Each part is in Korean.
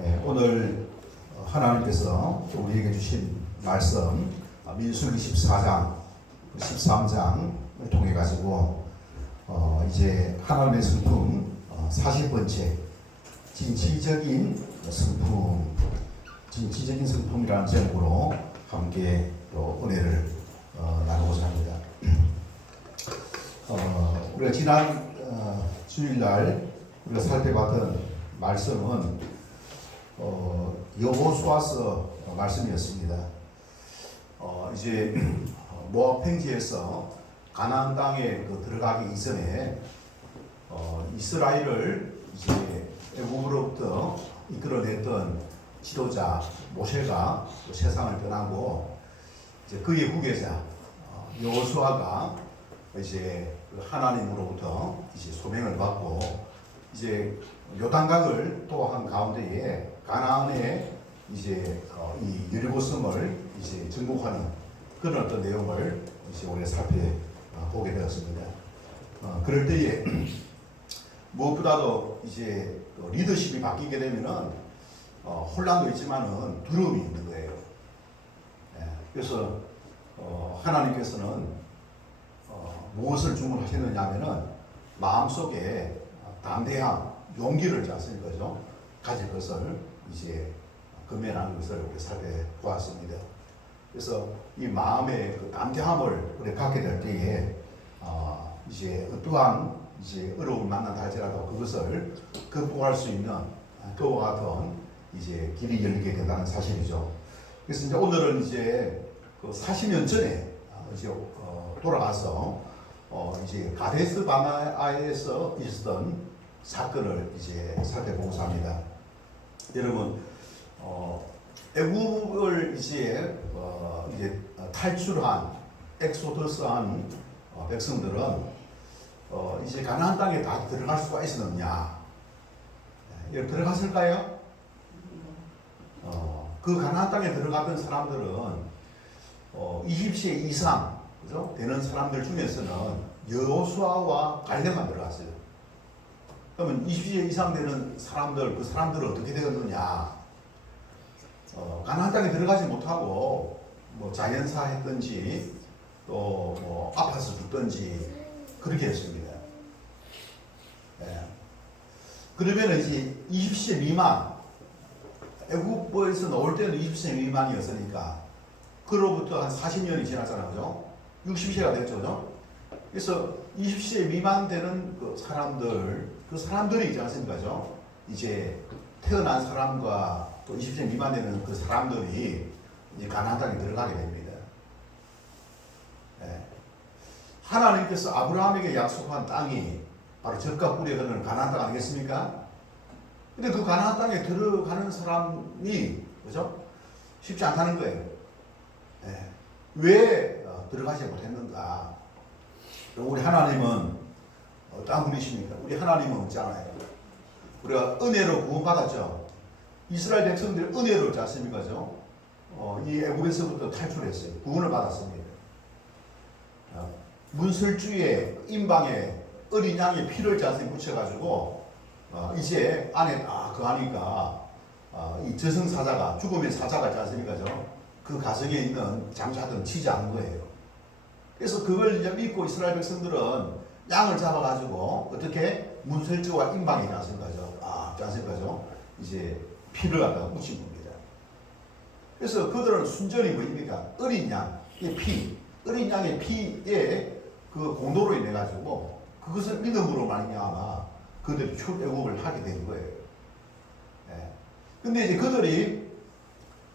네, 오늘 하나님께서 우리에게 주신 말씀 민수기 14장, 13장을 통해 가지고 이제 하나님의 성품 40번째 진취적인 성품이라는 제목으로 함께 또 은혜를 나누고자 합니다. 우리가 지난 주일날 우리가 살펴봤던 말씀은 여호수아서 말씀이었습니다. 이제 모압 평지에서 가나안 땅에 들어가기 이전에 이스라엘을 이제 애굽으로부터 이끌어냈던 지도자 모세가 세상을 떠나고 이제 그의 후계자 여호수아가 이제 하나님으로부터 이제 소명을 받고 이제 요단강을 또한 가운데에 가나안의 이제 이 여리고성을 이제 정복하는 그런 어떤 내용을 이제 우리가 살펴보게 되었습니다. 그럴 때에 무엇보다도 이제 리더십이 바뀌게 되면은 혼란도 있지만은 두려움이 있는 거예요. 그래서 하나님께서는 무엇을 주문하시느냐 하면은 마음속에 담대함, 용기를 짰을 거죠. 가질 것을 이제 금연하는 것을 우리 살펴보았습니다. 그래서 이 마음의 그 담대함을 우리 갖게 될 때에 이제 어떠한 이제 어려움을 만난다 할지라도 그것을 극복할 수 있는 그와 같은 이제 길이 열리게 된다는 사실이죠. 그래서 이제 오늘은 이제 그 40년 전에 이제 돌아가서 이제 가데스 바네아에서 있었던 사건을 이제 살펴보고자 합니다. 여러분, 애굽을 이제 탈출한 엑소더스한 백성들은 이제 가나안 땅에 다 들어갈 수가 있었느냐? 들어갔을까요? 그 가나안 땅에 들어갔던 사람들은 20세 이상 그죠? 되는 사람들 중에서는 여호수아와 갈렙만 들어갔어요. 그러면 20세 이상 되는 사람들, 그 사람들은 어떻게 되었느냐? 가나안 땅에 들어가지 못하고 뭐 자연사 했든지 또 뭐 아파서 죽든지 그렇게 했습니다. 그러면 이제 20세 미만, 애굽에서 나올 때는 20세 미만이었으니까 그로부터 한 40년이 지났잖아요, 그죠? 60세가 됐죠, 그죠? 그래서 20세 미만 되는 그 사람들이 있지 않습니까? 그죠? 이제 태어난 사람과 또 20세 미만 되는 그 사람들이 이제 가나안 땅에 들어가게 됩니다. 하나님께서 아브라함에게 약속한 땅이 바로 젖과 꿀이 흐르는 가나안 땅 아니겠습니까? 근데 그 가나안 땅에 들어가는 사람이 그죠? 쉽지 않다는 거예요. 왜 들어가지 못했는가? 우리 하나님은 어떤 분이십니까? 우리 하나님은 없잖아요. 우리가 은혜로 구원받았죠. 이스라엘 백성들이 은혜로 있지 않습니까? 이 애굽에서부터 탈출했어요. 구원을 받았습니다. 문설주에 임방에 어린 양의 피를 자세히 묻혀가지고 이제 안에 딱 거하니까 이 저승사자가 죽음의 사자가 있지 않습니까? 그 가정에 있는 장자들은 치지 않은 거예요. 그래서 그걸 이제 믿고 이스라엘 백성들은 양을 잡아가지고 어떻게 문설주와 임방에 있지 않습니까? 이제 피를 갖다가 묻힌 겁니다. 그래서 그들은 순전히 뭐입니까? 어린 양의 피, 어린 양의 피에 그 공로로 인해 가지고 그것을 믿음으로 말미암아 그들이 출애굽을 하게 된 거예요. 근데 이제 그들이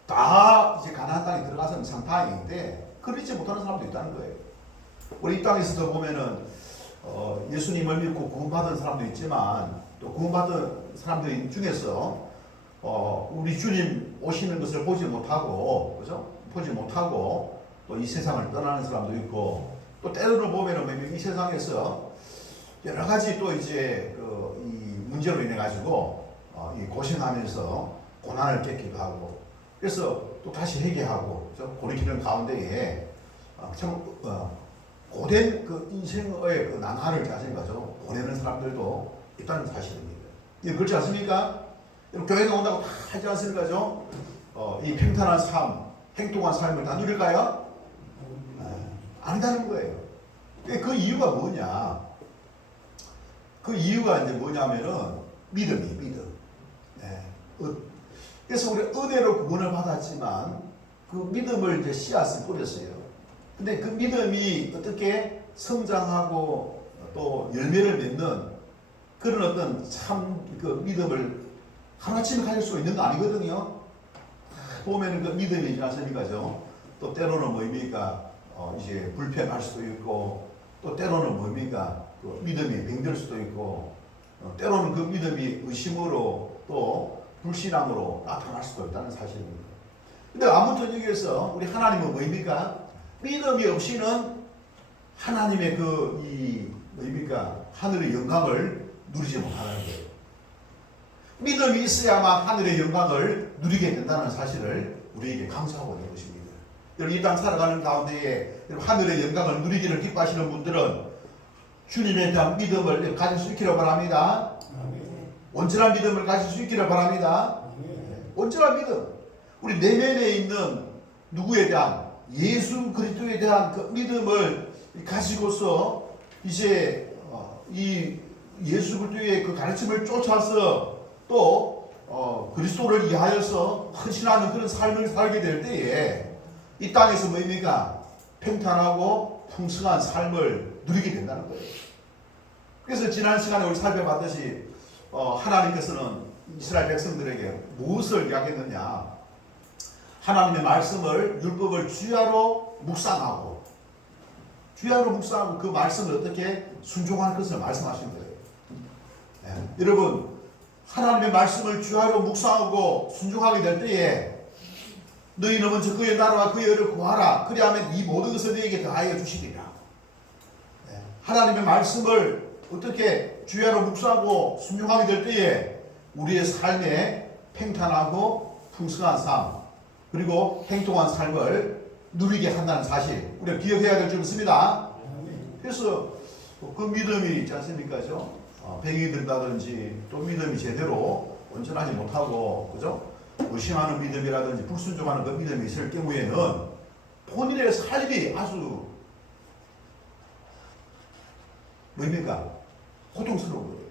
다 이제 가나안 땅에 들어가서는 참 다행인데 그러지 못하는 사람도 있다는 거예요. 우리 이 땅에서도 보면은 예수님을 믿고 구원받은 사람도 있지만 또 구원받은 사람들 중에서 우리 주님 오시는 것을 보지 못하고, 그죠? 보지 못하고 또 이 세상을 떠나는 사람도 있고 또 때로는 보면은 이 세상에서 여러 가지 또 이제 이 문제로 인해 가지고 이 고생하면서 고난을 겪기도 하고 그래서 또 다시 회개하고 고리키는 가운데에 참 고된 그 인생의 그 난관을 보내는 사람들도 있다는 사실입니다. 그렇지 않습니까? 교회가 온다고 다 하지 않습니까? 이 평탄한 삶, 행복한 삶을 다 누릴까요? 아니다는 거예요. 그 이유가 뭐냐? 그 이유가 이제 뭐냐면은 믿음. 그래서 우리 은혜로 구원을 받았지만 그 믿음을 이제 씨앗을 뿌렸어요. 근데 그 믿음이 어떻게 성장하고 또 열매를 맺는 그런 어떤 참 그 믿음을 하루아침에 가질 수 있는 거 아니거든요. 보면은 그 믿음이 있지 않습니까죠? 또 때로는 뭡니까? 이제 불편할 수도 있고, 또 때로는 뭡니까? 그 믿음이 병들 수도 있고, 때로는 그 믿음이 의심으로 또 불신앙으로 나타날 수도 있다는 사실입니다. 근데 아무튼 여기에서 우리 하나님은 뭡니까? 믿음이 없이는 하나님의 뭡니까? 하늘의 영광을 누리지 못하는 거예요. 믿음이 있어야만 하늘의 영광을 누리게 된다는 사실을 우리에게 강조하고 있는 것입니다. 여러분 이 땅 살아가는 가운데에 하늘의 영광을 누리기를 기뻐하시는 분들은 주님에 대한 믿음을 가질 수 있기를 바랍니다. 온전한 믿음을 가질 수 있기를 바랍니다. 온전한 믿음. 우리 내면에 있는 누구에 대한 예수 그리스도에 대한 그 믿음을 가지고서 이제 이 예수 그리스도의 그 가르침을 쫓아서 또 그리스도를 위하여서 헌신하는 그런 삶을 살게 될 때에 이 땅에서 뭡니까? 평탄하고 풍성한 삶을 누리게 된다는 거예요. 그래서 지난 시간에 우리 살펴봤듯이 하나님께서는 이스라엘 백성들에게 무엇을 이야기했느냐? 하나님의 말씀을 율법을 주야로 묵상하고 그 말씀을 어떻게 순종하는 것을 말씀하신 거예요. 여러분 하나님의 말씀을 주야로 묵상하고 순종하게 될 때에 너희는 먼저 그의 나라와 그의 의를 구하라. 그리하면 이 모든 것을 너희에게 더하여 주시리라. 하나님의 말씀을 어떻게 주야로 묵상하고 순종하게 될 때에 우리의 삶에 평탄하고 풍성한 삶 그리고 행동한 삶을 누리게 한다는 사실 우리가 기억해야 될 줄 믿습니다. 그래서 그 믿음이 있지 않습니까? 병이 든다든지 또 믿음이 제대로 온전하지 못하고 그죠? 의심하는 믿음이라든지 불순종하는 그 믿음이 있을 경우에는 본인의 삶이 아주 뭡니까? 고통스러운 거예요.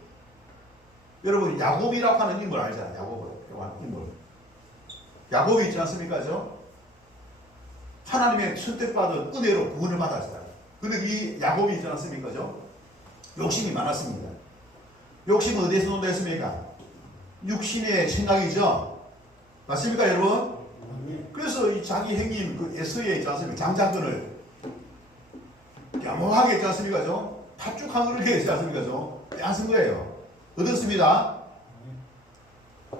여러분 야곱이라고 하는 인물 알잖아요. 야곱이라고 하는 인물. 야곱이 있지 않습니까? 하나님의 선택받은 은혜로 구원을 받았어요. 근데 이 야곱이 있지 않습니까? 욕심이 많았습니다. 욕심은 어디에서 논다 했습니까? 육신의 생각이죠. 맞습니까, 여러분? 그래서 이 자기 형님 그 에서에 있지 않습니까? 장자권을 겸허하게 있지 않습니까? 팥죽한 그릇에 있지 않습니까? 빼앗은 거예요. 얻었습니다.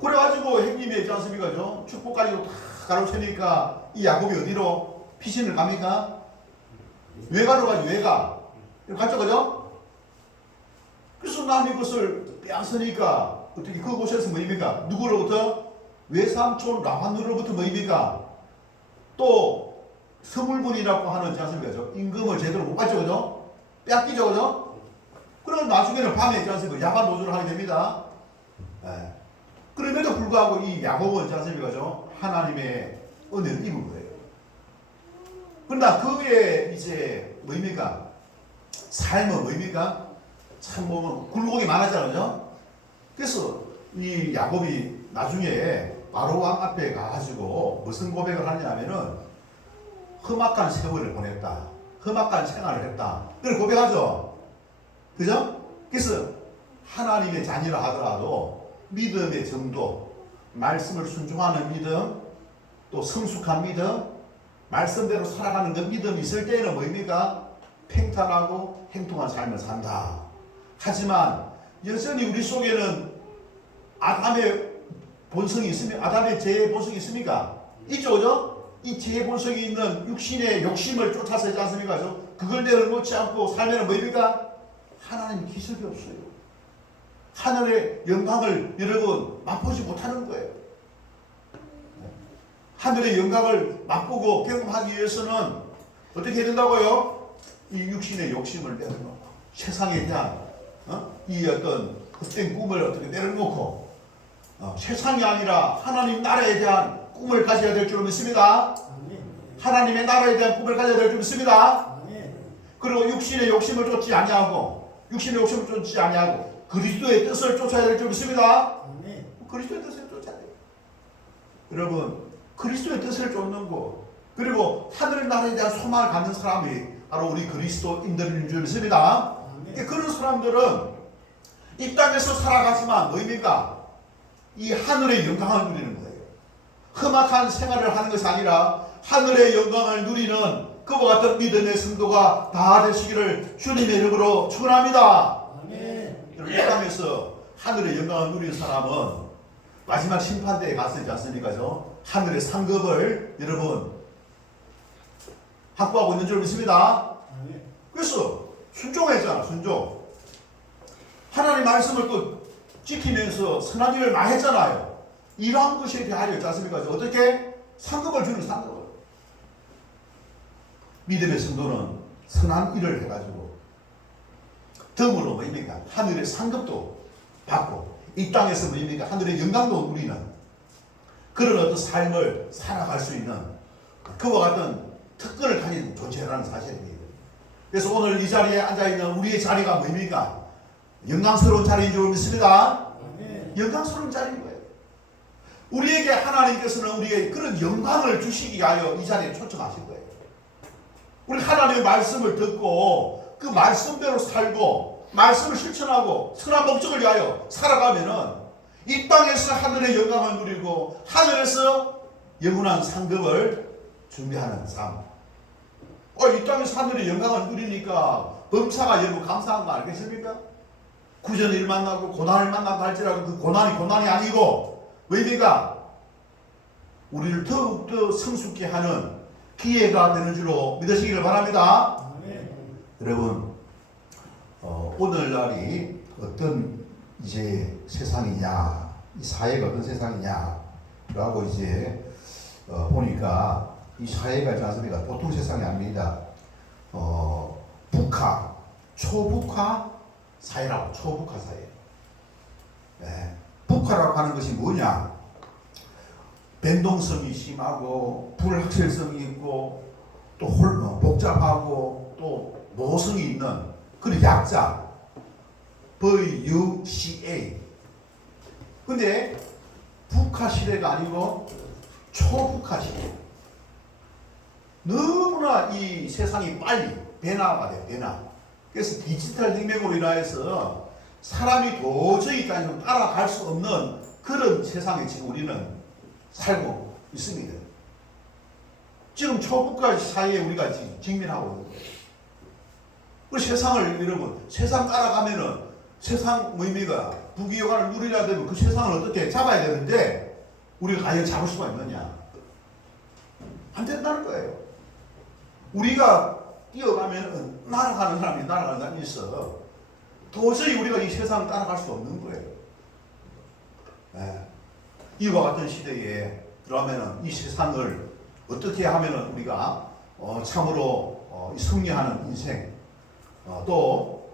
그래가지고 형님이 있지 않습니까? 축복까지도 다 가로채니까 이 야곱이 어디로 피신을 갑니까? 외가로 가죠, 외가. 갔죠, 그죠? 그래서 남이 그것을 빼앗으니까 어떻게 그곳에서 뭐입니까? 누구로부터? 외삼촌 라반으로부터 뭐입니까? 또 서물분이라고 하는 않습니까? 임금을 제대로 못 받죠, 그죠? 뺏기죠, 그죠? 그러면 나중에는 밤에 있지 않습니까? 야간 노조를 하게 됩니다. 그럼에도 불구하고 이 야곱은 있지 않습니까? 하나님의 은혜를 입은 거예요. 그러나 그의 이제 뭐입니까? 삶은 뭐입니까? 참 보면 굴곡이 많았잖아요. 그래서 이 야곱이 나중에 바로 왕 앞에 가가지고 무슨 고백을 하냐면은 험악한 세월을 보냈다. 험악한 생활을 했다. 그걸 고백하죠. 그죠? 그래서 하나님의 자녀라 하더라도 믿음의 정도, 말씀을 순종하는 믿음, 또 성숙한 믿음, 말씀대로 살아가는 그 믿음이 있을 때에는 뭐입니까? 평탄하고 행동한 삶을 산다. 하지만 여전히 우리 속에는 아담의 본성이 있습니까? 아담의 죄의 본성이 있습니까? 있죠, 그죠? 이 죄의 본성이 있는 육신의 욕심을 쫓아서 있지 않습니까? 그걸 내려놓지 않고 살면 뭐입니까? 하나님 기술이 없어요. 하늘의 영광을 여러분 맛보지 못하는 거예요. 하늘의 영광을 맛보고 경험하기 위해서는 어떻게 해야 된다고요? 이 육신의 욕심을 내려놓고 세상에 대한 이 어떤 헛된 꿈을 어떻게 내려놓고 세상이 아니라 하나님 나라에 대한 꿈을 가져야 될 줄 믿습니다. 하나님의 나라에 대한 꿈을 가져야 될 줄 믿습니다. 그리고 육신의 욕심을 쫓지 아니하고 그리스도의 뜻을 쫓아야 될 줄 믿습니다. 그리스도의 뜻을 쫓아야 돼요. 여러분, 그리스도의 뜻을 쫓는 거, 그리고 하늘나라에 대한 소망을 갖는 사람이 바로 우리 그리스도인들인 줄 믿습니다. 그런 사람들은 이 땅에서 살아가지만 뭐입니까? 이 하늘의 영광을 누리는 거예요. 험악한 생활을 하는 것이 아니라 하늘의 영광을 누리는 그와 같은 믿음의 성도가 다 되시기를 주님의 이름으로 축원합니다. 여러분, 이 땅에서 하늘의 영광을 누리는 사람은 마지막 심판대에 갔지 않습니까? 하늘의 상급을 여러분 확보하고 있는 줄 믿습니다. 그래서 순종했잖아. 순종. 하나님 말씀을 또 지키면서 선한 일을 많이 했잖아요. 이러한 것에 대하였지 않습니까? 어떻게? 상급을 주는 상급을. 믿음의 성도는 선한 일을 해가지고 덤으로 뭐입니까? 하늘의 상급도 받고 이 땅에서 뭐입니까? 하늘의 영광도 누리는 그런 어떤 삶을 살아갈 수 있는 그와 같은 특권을 가진 존재라는 사실입니다. 그래서 오늘 이 자리에 앉아있는 우리의 자리가 뭐입니까? 영광스러운 자리인 줄 믿습니다. 영광스러운 자리인 거예요. 우리에게 하나님께서는 우리에게 그런 영광을 주시기 위하여 이 자리에 초청하신 거예요. 우리 하나님의 말씀을 듣고 그 말씀대로 살고 말씀을 실천하고 선한 목적을 위하여 살아가면은 이 땅에서 하늘의 영광을 누리고 하늘에서 영원한 상급을 준비하는 삶. 이 땅에서 하늘의 영광을 누리니까 범사가 여러분 감사한 거 알겠습니까? 구전의 일 만나고 고난을 만나고 할지라도 그 고난이 아니고 왜입니까? 우리를 더욱더 성숙케 하는 기회가 되는 줄로 믿으시기를 바랍니다. 여러분, 오늘날이 어떤 이제 세상이냐, 이 사회가 어떤 세상이냐라고 이제 보니까 이 사회가 있지 않습니까? 보통 세상이 아닙니다. 북한, 초북화 사회라고, 초북화 사회. 네. 북화라고 하는 것이 뭐냐? 변동성이 심하고 불확실성이 있고 또 복잡하고 또 모성이 있는 그런 약자 VUCA. 근데 북한 시대가 아니고 초북한 시대. 너무나 이 세상이 빨리 변화가 돼, 변화. 그래서 디지털 혁명으로 인하여서 사람이 도저히 따라갈 수 없는 그런 세상에 지금 우리는 살고 있습니다. 지금 초국가 사이에 우리가 지금 직면하고 있는 거예요. 그 세상을 여러분, 세상 따라가면은 세상 의미가 부귀영화를 누리려 되면 그 세상을 어떻게 잡아야 되는데 우리가 과연 잡을 수가 있느냐? 안 된다는 거예요. 우리가 뛰어가면 날아가는 사람이 있어. 도저히 우리가 이 세상을 따라갈 수 없는 거예요. 네. 이와 같은 시대에 그러면은 이 세상을 어떻게 하면은 우리가 참으로 승리하는 인생 또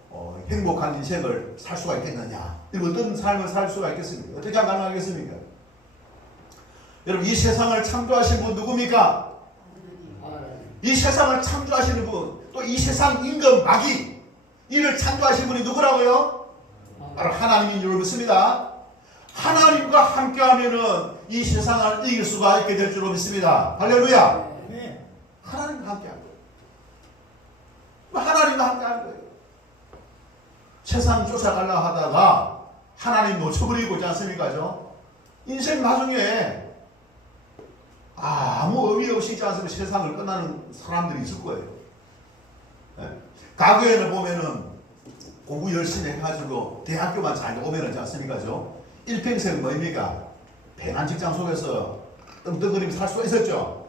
행복한 인생을 살 수가 있겠느냐? 어떤 삶을 살 수가 있겠습니까? 어떻게 가능하겠습니까? 여러분, 이 세상을 창조하신 분 누굽니까? 이 세상을 창조하시는 분, 또 이 세상 임금 마귀 이를 창조하신 분이 누구라고요? 바로 하나님인 줄 믿습니다. 하나님과 함께하면은 이 세상을 이길 수가 있게 될 줄로 믿습니다. 할렐루야. 하나님과 함께하는 거예요. 하나님과 함께하는 거예요. 세상 쫓아가려 하다가 하나님 놓쳐버리고 있지 않습니까? 인생 나중에 아무 의미 없이 있지 않습니까? 세상을 끝나는 사람들이 있을 거예요. 네. 과거에는 보면은 공부 열심히 해가지고 대학교만 잘 오면 있지 않습니까? 일평생 뭐입니까? 편한 직장 속에서 떵떵거리며 살 수가 있었죠.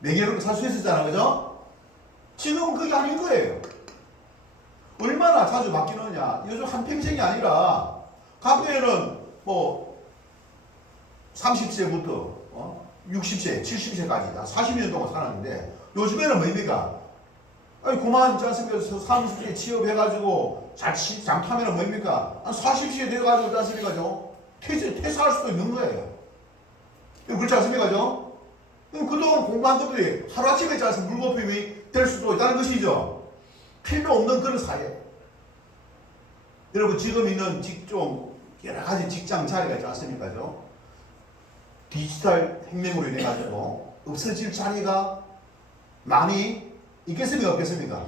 명예롭게 살 수 있었잖아, 그죠? 지금은 그게 아닌 거예요. 얼마나 자주 바뀌느냐? 요즘 한평생이 아니라 과거에는 뭐 30세부터 60세, 70세까지 다 40년 동안 살았는데 요즘에는 뭐입니까? 아니 그만 있지 않습니까? 30세 취업해가지고 장타면은 뭐입니까? 한 40세 돼가지고 있지 않습니까? 퇴사할 수도 있는 거예요. 그렇지 않습니까? 그동안 공부한 것들이 하루아침에 짜서 물거품이 될 수도 있다는 것이죠. 필요 없는 그런 사회. 여러분 지금 있는 직종 여러 가지 직장 자리가 있지 않습니까? 디지털 혁명으로 인해 가지고 없어질 자리가 많이 있겠습니까? 없겠습니까?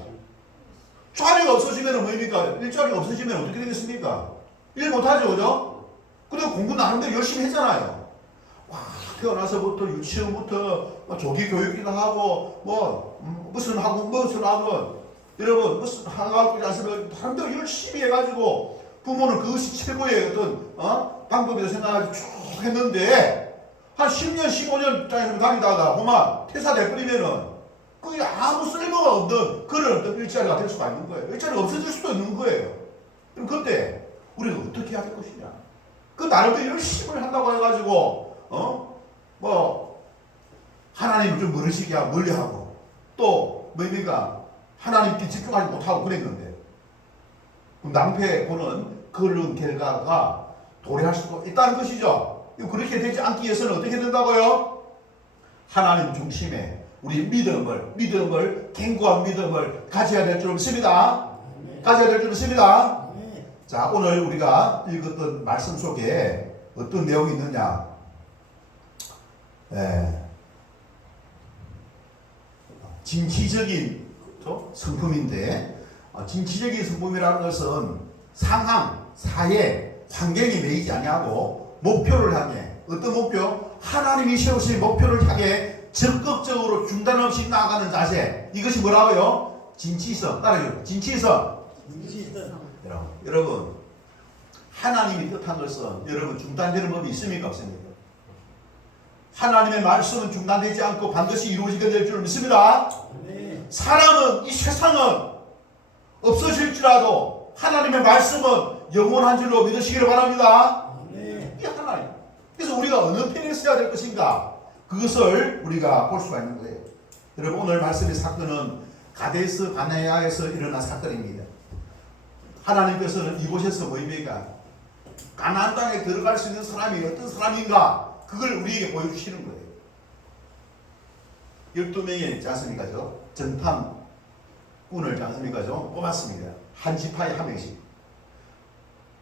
자리가 없어지면 뭐입니까? 일자리가 없어지면 어떻게 되겠습니까? 일 못하죠, 그죠? 근데 공부 나름대로 열심히 했잖아요. 와, 태어나서부터 유치원부터 조기 교육기도 하고 무슨 학원 여러분 무슨 학원 가서 사람들 열심히 해가지고 부모는 그것이 최고의 어떤 방법이라고 생각하고 쭉 했는데 한 10년 15년 다니다가 그만 퇴사될 뿐이면은 그게 아무 쓸모가 없는 그런 어떤 일자리가 될 수가 있는 거예요. 일자리가 없어질 수도 있는 거예요. 그럼 그때 우리가 어떻게 해야 될 것이냐? 그 나름대로 열심히 한다고 해가지고 하나님을 좀 멀리하고 또 뭡니까? 하나님께 집중하지 못하고 그랬는데 낭패 보는 그런 결과가 도래할 수도 있다는 것이죠. 그렇게 되지 않기 위해서는 어떻게 된다고요? 하나님 중심에 우리 믿음을 견고한 믿음을 가져야 될 줄 믿습니다. 가져야 될 줄 믿습니다. 자, 오늘 우리가 읽었던 말씀 속에 어떤 내용이 있느냐? 진취적인 성품인데, 진취적인 성품이라는 것은 상황, 사회, 환경에 매이지 아니하고 목표를 향해 어떤 목표? 하나님이 세우신 목표를 향해 적극적으로 중단 없이 나아가는 자세. 이것이 뭐라고요? 진취성. 따라해요. 진취성. 여러분, 하나님이 뜻한 것은 여러분 중단되는 법이 있습니까? 없습니까? 하나님의 말씀은 중단되지 않고 반드시 이루어지게 될 줄 믿습니다. 사람은, 이 세상은 없어질지라도 하나님의 말씀은 영원한 줄로 믿으시기를 바랍니다. 이게 하나님. 그래서 우리가 어느 편에 서야 될 것인가? 그것을 우리가 볼 수가 있는 거예요. 여러분, 오늘 말씀의 사건은 가데스 바네아에서 일어난 사건입니다. 하나님께서는 이곳에서 뭐입니까? 가나안 땅에 들어갈 수 있는 사람이 어떤 사람인가? 그걸 우리에게 보여주시는 거예요. 12명의 있지 않습니까? 전탐꾼을 있지 않습니까? 뽑았습니다. 한 지파에 한 명씩.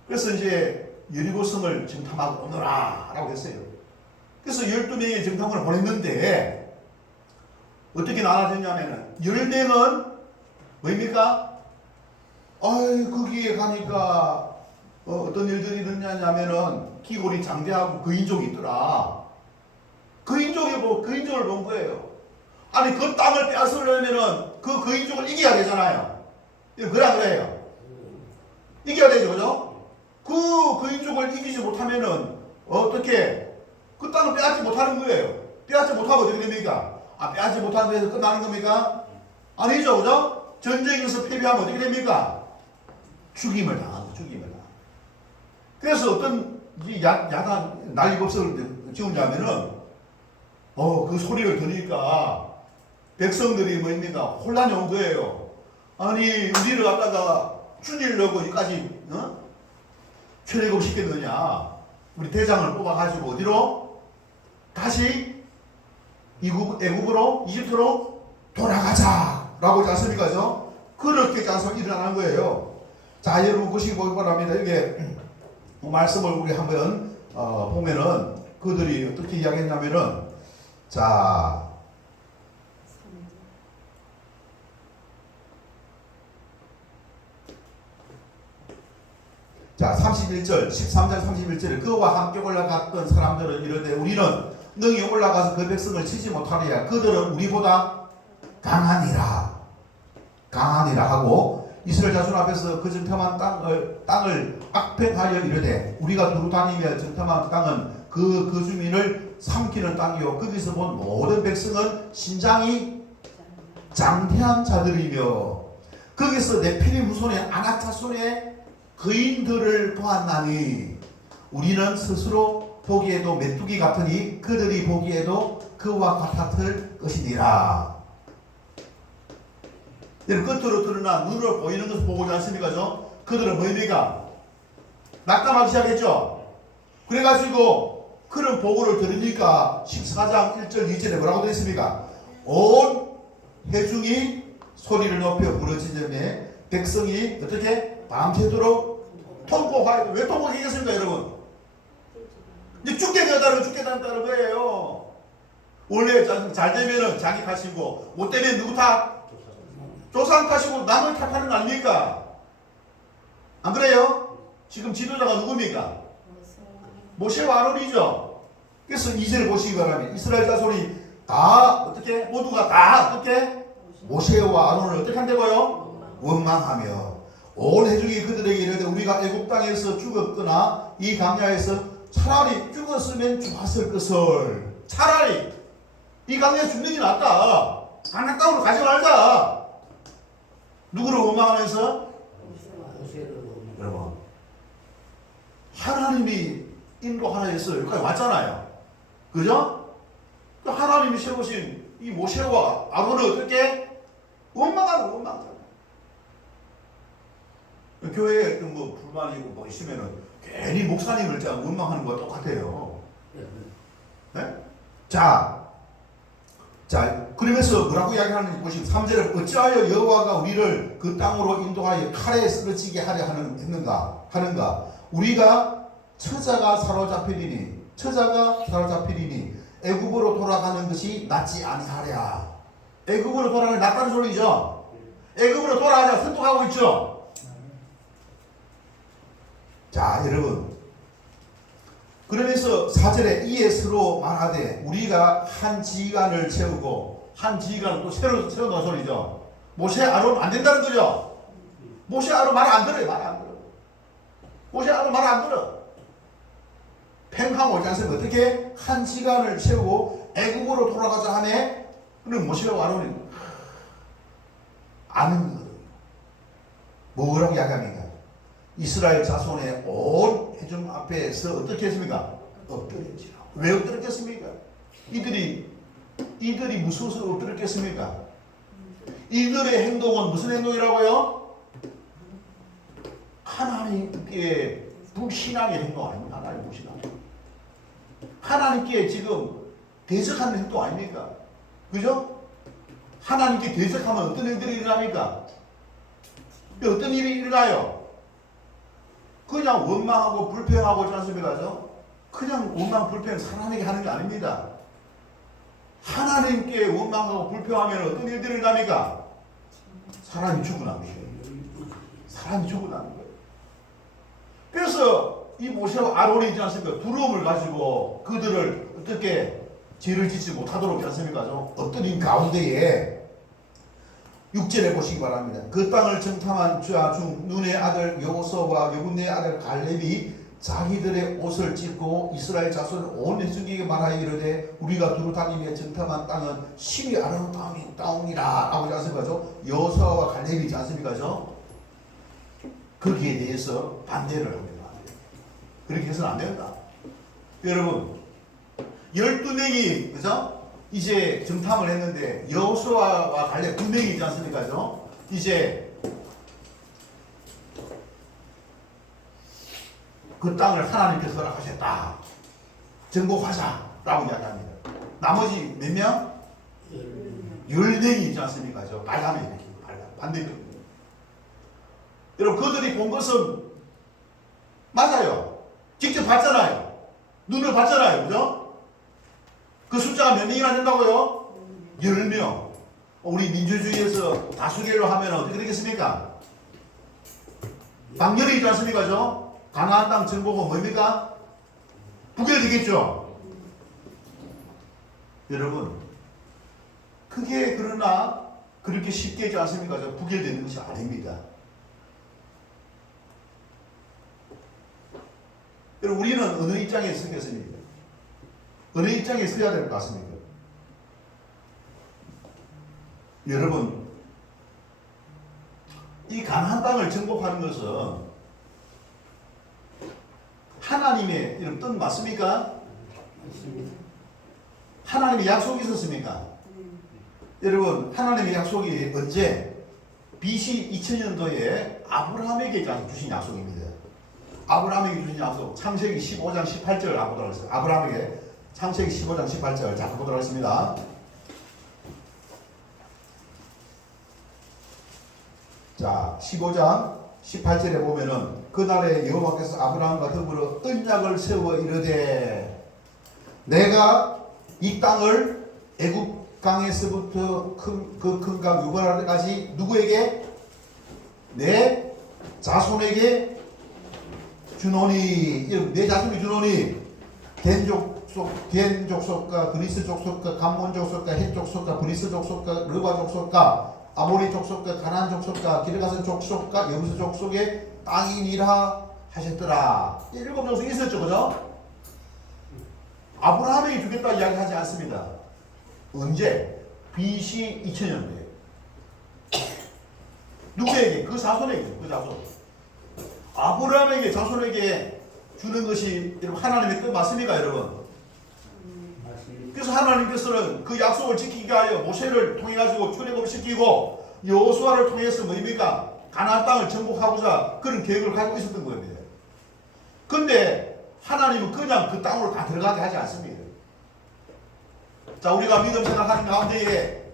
그래서 이제 여리고성을 정탐하고 오너라 라고 했어요. 그래서 12명의 정탐꾼을 보냈는데 어떻게 나눠졌냐면은 10명은 뭐입니까? 거기에 가니까 어떤 일들이 있느냐면은 기골이 장대하고 거인족이 있더라. 거인족을 본 거예요. 아니 그 땅을 빼앗으려면은 그 거인족을 이겨야 되잖아요. 그래요. 이겨야 되죠, 그죠? 그 거인족을 이기지 못하면은 어떻게 그 땅을 빼앗지 못하는 거예요. 빼앗지 못하면 어떻게 됩니까? 빼앗지 못하는 데서 끝나는 겁니까? 아니죠, 그죠? 전쟁에서 패배하면 어떻게 됩니까? 죽임을 당합니다. 그래서 어떤 야단 난리법석을 지었냐면은 그 소리를 들으니까 백성들이 뭐입니까? 혼란이 온 거예요. 아니 우리를 갖다가 죽이려고 여기까지 출애굽 시켰느냐? 우리 대장을 뽑아가지고 어디로? 다시 애국으로 이집트로 돌아가자라고 하지 않습니까? 그렇게 짜서 일어나는 거예요. 자, 여러분 보시기 바랍니다. 이게 말씀을 우리 한번 보면은 그들이 어떻게 이야기했냐면은 자 31절 13장 31절에 그와 함께 올라갔던 사람들은 이르되 우리는 능히 올라가서 그 백성을 치지 못하리야. 그들은 우리보다 강하니라 하고 이스라엘 자손 앞에서 그 정탐한 땅을 악평하여 이르되 우리가 두루 다니며 정탐한 땅은 그 주민을 삼키는 땅이요 거기서 본 모든 백성은 신장이 장대한 자들이며 거기서 네피림 후손의 아낙 자손의 거인들을 보았나니 우리는 스스로 보기에도 메뚜기 같으니 그들이 보기에도 그와 같았을 것이니라. 겉으로 드러난 눈으로 보이는 것을 보고 있지 않습니까? 그들은 뭐입니까? 낙담하기 시작했죠. 그래가지고 그런 보고를 들으니까 14장 1절 2절에 뭐라고 되어 있습니까? 온 회중이 소리를 높여 부르짖으며 백성이 어떻게 밤새도록 통곡하여. 왜 통곡하겠습니까 여러분? 이제 죽게 되었다는 죽겠다는 거예요. 원래 잘 되면은 자기 탓이고 못 되면 누구 탓? 조상 탓이고 남을 탓하는 거 아닙니까? 안 그래요? 지금 지도자가 누굽니까? 모세와 아론이죠. 그래서 2절을 보시기 바랍니다. 이스라엘 자손이 다 어떻게 모두가 다 어떻게 모세와 아론을 어떻게 한다고요? 원망하며 온 회중이 그들에게 이르되 우리가 애굽 땅에서 죽었거나 이 광야에서 차라리 죽었으면 좋았을 것을. 차라리 이 강야에서 죽는 게 낫다. 가나안 땅으로 가지 말자. 누구를 원망하면서? 여러분, 하나님이 인도하라 해서 여기까지 왔잖아요. 그죠? 하나님이 세우신 이 모세와 아론을 어떻게 원망하잖아요. 교회에 뭐 불만이고 뭐 있으면은 괜히 목사님을 원망하는 거와 똑같아요. 네? 자, 그러면서 뭐라고 이야기하는지 보시면 3절에 어찌하여 여호와가 우리를 그 땅으로 인도하여 칼에 쓰러지게 하려 하는가? 우리가 처자가 사로잡히리니 애굽으로 돌아가는 것이 낫지 아니하랴. 애굽으로 돌아가는 게 낫다는 소리죠. 애굽으로 돌아가자 선동하고 있죠. 자, 여러분, 그러면서 4절에 이에 서로 말하되 우리가 한 지간을 채우고. 한 지간을 또 새로 넣은 소리죠. 모세 아론 안 된다는 거죠. 모세 아론 말 안 들어요. 말 안 들어. 모세 아론 말 안 들어. 팽하고 오지 않습니까? 어떻게 한 지간을 채우고 애국으로 돌아가자 하네. 그럼 모세와 아론이 아는 거거든요. 뭐라고 이야기합니까? 이스라엘 자손의 온 회중 앞에서 어떻게 했습니까? 엎드렸지라. 왜 엎드렸겠습니까? 이들이 무서워서 엎드렸겠습니까? 이들의 행동은 무슨 행동이라고요? 하나님께 불신앙의 행동 아닙니까? 하나님 불신앙. 하나님께 지금 대적하는 행동 아닙니까? 그죠? 하나님께 대적하면 어떤 일들이 일어납니까? 어떤 일이 일어나요? 그냥 원망하고 불평하고 있지 않습니까? 그냥 원망 불평 사람에게 하는 게 아닙니다. 하나님께 원망하고 불평하면 어떤 일들이 일어납니까? 사람이 죽어나는 거예요. 사람이 죽어나는 거예요. 그래서 이 모세와 아론이 있지 않습니까? 두려움을 가지고 그들을 어떻게 죄를 짓지 못하도록 하지 않습니까? 어떤 인 가운데에 6절에 보시기 바랍니다. 그 땅을 정탐한 자 중 눈의 아들 여호수아와 여분의 아들 갈렙이 자기들의 옷을 찢고 이스라엘 자손 온 회중에게 말하여 이르되 우리가 두루 다니며 정탐한 땅은 심히 아름다운 땅이라 라고 하지 않습니까? 여호수아와 갈렙이 있지 않습니까? 거기에 대해서 반대를 합니다. 그렇게 해서는 안 된다. 여러분, 12명이 그죠? 이제 정탐을 했는데 여호수아와 갈렙 2명이 있지 않습니까? 이제 그 땅을 하나님께서 허락하셨다. 정복하자라고 이야기합니다. 나머지 몇 명? 10명이 있지 않습니까? 빨간에 이렇게 반대편. 여러분, 그들이 본 것은 맞아요. 직접 봤잖아요. 눈을 봤잖아요. 그죠? 그 숫자가 몇 명이나 된다고요? 10명. 우리 민주주의에서 다수결로 하면 어떻게 되겠습니까? 방열이 있지 않습니까? 가나안 땅 정복은 뭡니까? 부결되겠죠? 여러분, 그게 그러나 그렇게 쉽게 하지 않습니까? 부결되는 것이 아닙니다. 여러분, 우리는 어느 입장에 서겠습니까? 어느 입장에 서야 될 것 같습니까? 여러분, 이 가나안 땅을 정복하는 것은 하나님의 이런 뜻 맞습니까? 맞습니다. 하나님의 약속이 있었습니까? 여러분, 하나님의 약속이 언제? BC 2000년도에 아브라함에게 주신 약속입니다. 아브라함에게 주신 약속. 창세기 15장 18절 보도록 하겠습니다. 아브라함에게 창세기 15장 18절 자 보도록 하겠습니다. 자 15장 18절에 보면은 그날에 여호와께서 아브라함과 더불어 언약을 세워 이르되 내가 이 땅을 애굽 강에서부터 큰 강 유발하기까지 누구에게? 내 자손에게 주노니. 내 자손이 주노니 겐 족속과 그리스 족속과 감몬 족속과 헷 족속과 브리스 족속과 르바 족속과 아모리 족속과 가나안 족속과 기르가스 족속과 여부스 족속의 땅이니라 하셨더라. 7족속이 있었죠, 그죠? 아브라함에게 주겠다 이야기하지 않습니다. 언제? BC 2000년도에. 누구에게? 그 자손에게. 그 자손. 아브라함에게 자손에게 주는 것이 여러분 하나님의 뜻 맞습니까, 여러분? 그래서 하나님께서는 그 약속을 지키게 하여 모세를 통해 가지고 출애굽시키고 여호수아를 통해서 뭡니까? 가나안 땅을 정복하고자 그런 계획을 가지고 있었던 겁니다. 근데 하나님은 그냥 그 땅으로 다 들어가게 하지 않습니다. 자, 우리가 믿음 생각하는 가운데에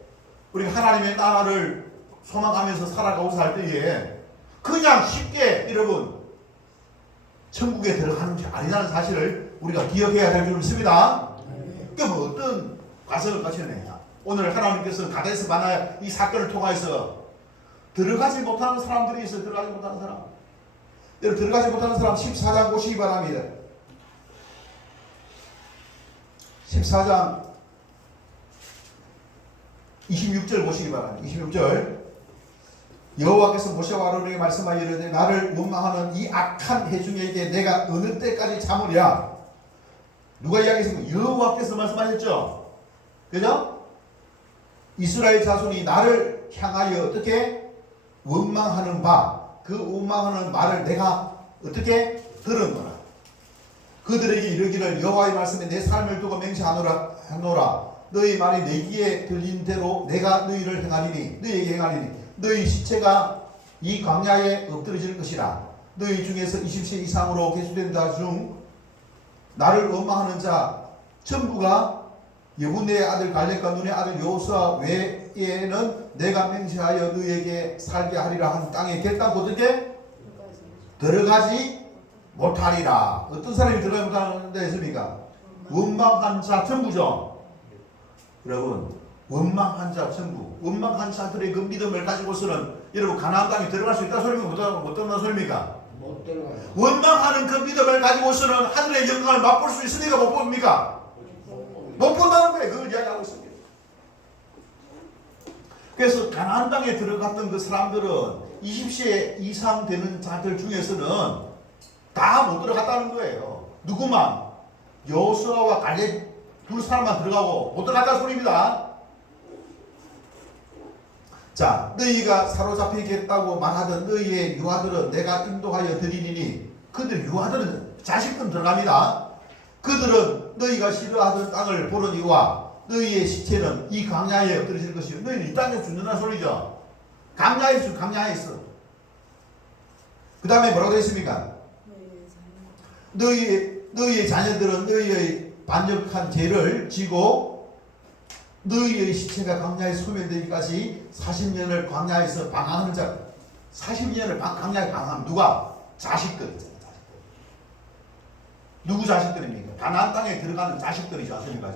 우리가 하나님의 나라를 소망하면서 살아가고자 할 때에 그냥 쉽게 여러분 천국에 들어가는 게 아니라는 사실을 우리가 기억해야 될 줄 믿습니다. 그럼 어떤 과정을 거쳐야 되냐? 오늘 하나님께서 가데스 바네아 이 사건을 통해서 들어가지 못하는 사람들이 있어요. 들어가지 못하는 사람. 여러분 들어가지 못하는 사람 14장 보시기 바랍니다. 14장 26절 보시기 바랍니다. 26절 여호와께서 모세와 아론에게 말씀하여 이르되 나를 원망하는 이 악한 회중에게 내가 어느 때까지 참으랴. 누가 이야기했습니까? 여호와께서 말씀하셨죠. 그죠? 이스라엘 자손이 나를 향하여 어떻게 원망하는 바, 그 원망하는 말을 내가 어떻게 들었노라. 그들에게 이르기를 여호와의 말씀에 내 삶을 두고 맹세하노라. 너희 말이 내 귀에 들린 대로 내가 너희를 행하리니 너희에게 행하리니 너희 시체가 이 광야에 엎드러질 것이라. 너희 중에서 20세 이상으로 계수된 자 중 나를 원망하는 자 전부가 여분의 아들 갈렙과 눈의 아들 여호수아 외에는 내가 맹세하여 너희에게 살게 하리라 한 땅에 결단코 어떻게 들어가지 못하리라. 어떤 사람이 들어가지 못하는 데 있습니까? 원망한 자 전부죠. 여러분 원망한 자 전부, 원망한 자들의 그 믿음을 가지고서는 여러분 가나안 땅에 들어갈 수 있다 소리입니까? 못 들어가는 소리입니까? 못 들어가요. 원망하는 그 믿음을 가지고서는 하늘의 영광을 맛볼 수 있습니까? 못 봅니까? 못 본다는 거예요. 그걸 이야기하고 있습니다. 그래서 가나안 땅에 들어갔던 그 사람들은 20세 이상 되는 자들 중에서는 다 못 들어갔다는 거예요. 누구만? 여호수아와 갈렙 두 사람만 들어가고 못 들어갔다는 소리입니다. 자, 너희가 사로잡히겠다고 말하던 너희의 유아들은 내가 인도하여 드리리니. 그들 유아들은 자식들은 들어갑니다. 그들은 너희가 싫어하던 땅을 보르니와 너희의 시체는 이 광야에 엎드러질 것이요. 너희는 이 땅에 죽는다는 소리죠. 광야에 있어, 광야에 있어. 그 다음에 뭐라고 되어 있습니까? 너희의 자녀들은 너희의 반역한 죄를 지고 너희의 시체가 광야에 소멸되기까지 40년을 광야에서 방황하는 자. 40년을 광야에 방황하면 누가? 자식들이잖아요. 누구 자식들입니까? 가나안 땅에 들어가는 자식들이지 않습니까?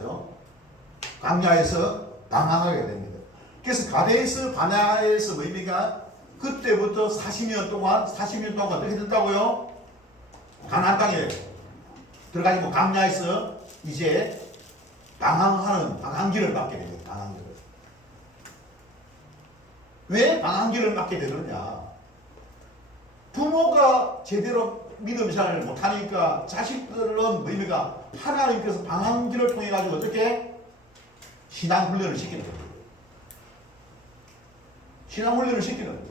광야에서 방황하게 됩니다. 그래서 가데스 바네아에서 뭡니까? 그때부터 40년 동안 어떻게 된다고요? 가나안 땅에 들어가지 뭐 광야에서 이제 방황하는 방황기를 맞게 됩니다. 방황기를. 왜 방황기를 맞게 되느냐? 부모가 제대로 믿음 잘 못하니까 자식들은 뭡니까? 하나님께서 방황기를 통해 가지고 어떻게 신앙 훈련을 시키는 거예요. 신앙 훈련을 시키는 거예요.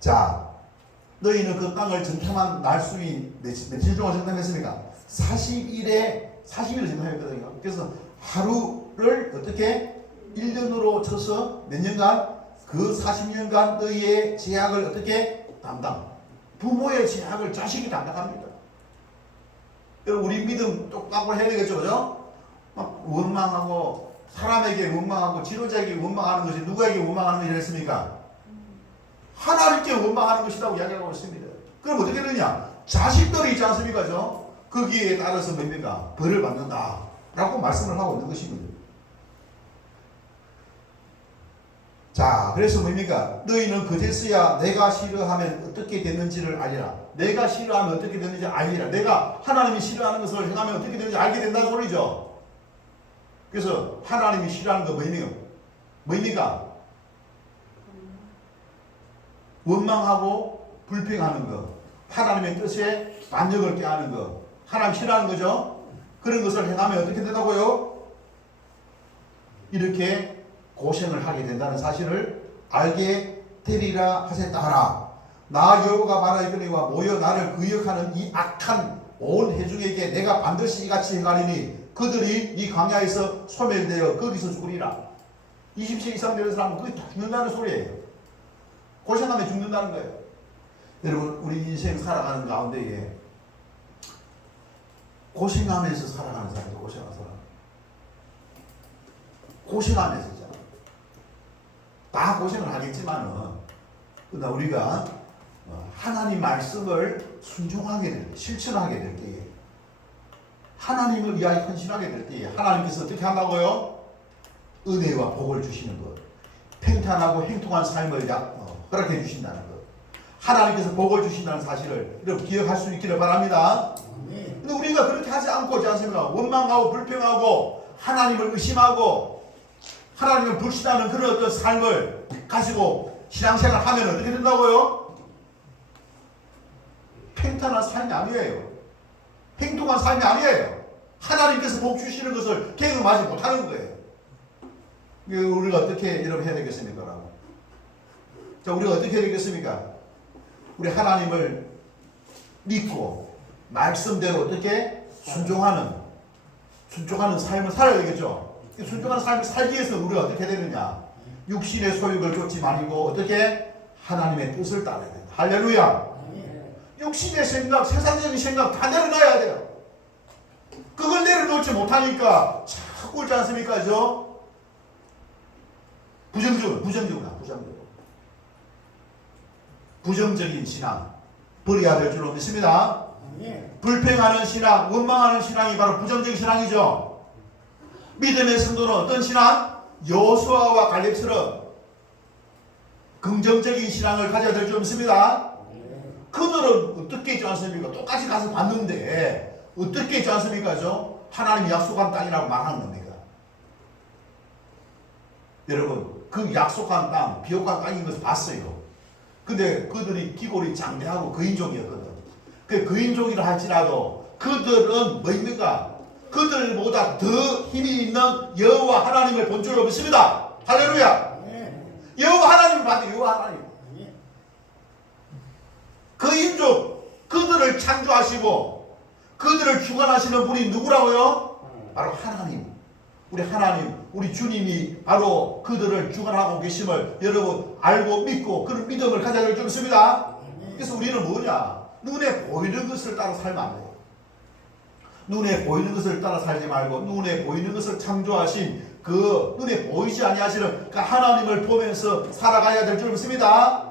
자, 너희는 그 땅을 정탐한 날수인 며칠 동안 정탐했습니까? 40일을 정탐했거든요. 그래서 하루를 어떻게 1년으로 쳐서 몇 년간 그 40년간 너희의 제약을 어떻게 담당? 부모의 제약을 자식이 담당합니다. 우리 믿음 똑바로 해야 되겠죠, 그죠? 막 원망하고 사람에게 원망하고 지도자에게 원망하는 것이 누구에게 원망하는 것이 됐습니까? 하나님께 원망하는 것이라고 이야기하고 있습니다. 그럼 어떻게 되느냐? 자식들이 있지 않습니까? 죠? 거기에 따라서 뭡니까? 벌을 받는다 라고 말씀을 하고 있는 것입니다. 자, 그래서 뭡니까? 너희는 그제서야 내가 싫어하면 어떻게 됐는지를 알리라. 내가 싫어하면 어떻게 됐는지 알리라. 내가 하나님이 싫어하는 것을 행하면 어떻게 되는지 알게 된다는 소리죠. 그래서 하나님이 싫어하는 거 뭡니까? 원망하고 불평하는 것, 하나님의 뜻에 반역을 꾀하는 것, 하나님 싫어하는 거죠. 그런 것을 행하면 어떻게 된다고요? 이렇게 고생을 하게 된다는 사실을 알게 되리라 하셨다 하라. 나 여호와가 말하거니와 모여 나를 거역하는 이 악한 온 회중에게 내가 반드시 이같이 행하리니 그들이 이 광야에서 소멸되어 거기서 죽으리라. 20세 이상 되는 사람은 그게 다 죽는다는 소리예요. 고생하면 죽는다는 거예요. 여러분, 우리 인생 살아가는 가운데에 고생하면서 살아가는 사람도 고생하는 사람. 고생하면서 있잖아. 다 고생을 하겠지만은, 그러나 우리가 하나님 말씀을 순종하게 될 때, 실천하게 될 때에, 하나님을 위하여 헌신하게 될 때에, 하나님께서 어떻게 한다고요? 은혜와 복을 주시는 것. 평탄하고 행통한 삶을 허락해 주신다는 것. 하나님께서 복을 주신다는 사실을 여러분 기억할 수 있기를 바랍니다. 근데 우리가 그렇게 하지 않고 있지 않습니까? 원망하고 불평하고 하나님을 의심하고 하나님을 불신하는 그런 어떤 삶을 가지고 신앙생활 하면 어떻게 된다고요? 평탄한 삶이 아니에요. 행동한 삶이 아니에요. 하나님께서 복 주시는 것을 경험하지 못하는 거예요. 우리가 어떻게 여러분 해야 되겠습니까? 자, 우리가 어떻게 해야 되겠습니까? 우리 하나님을 믿고 말씀대로 어떻게 순종하는 삶을 살아야 되겠죠. 순종하는 삶을 살기 위해서 우리가 어떻게 해야 되느냐? 육신의 소욕을 쫓지 말고 어떻게 하나님의 뜻을 따라야 된다. 할렐루야. 육신의 생각, 세상적인 생각 다 내려놔야 돼요. 그걸 내려놓지 못하니까 자꾸 있지 않습니까? 부정적인 신앙 버려야 될 줄로 믿습니다. 불평하는 신앙, 원망하는 신앙이 바로 부정적인 신앙이죠. 믿음의 성도는 어떤 신앙? 여호수아와 갈렙처럼 긍정적인 신앙을 가져야 될 줄 믿습니다. 그들은 어떻게 있지 않습니까? 똑같이 가서 봤는데 어떻게 있지 않습니까? 하나님이 약속한 땅이라고 말하는 겁니다. 여러분, 그 약속한 땅, 비옥한 땅인 것을 봤어요. 근데 그들이 기골이 장대하고 거인족이었거든. 그 거인족이라 할지라도 그들은 뭡니까? 그들보다 더 힘이 있는 여호와 하나님을 본 줄로 믿습니다. 할렐루야. 여호와 하나님을 봤는데 여호와 하나님. 거인족, 그들을 창조하시고 그들을 주관하시는 분이 누구라고요? 바로 하나님. 우리 하나님, 우리 주님이 바로 그들을 주관하고 계심을 여러분 알고 믿고 그런 믿음을 가져야 될 줄 믿습니다. 그래서 우리는 뭐냐? 눈에 보이는 것을 따라 살면 안 돼요. 눈에 보이는 것을 따라 살지 말고 눈에 보이는 것을 창조하신 그 눈에 보이지 아니하시는 그 하나님을 보면서 살아가야 될 줄 믿습니다.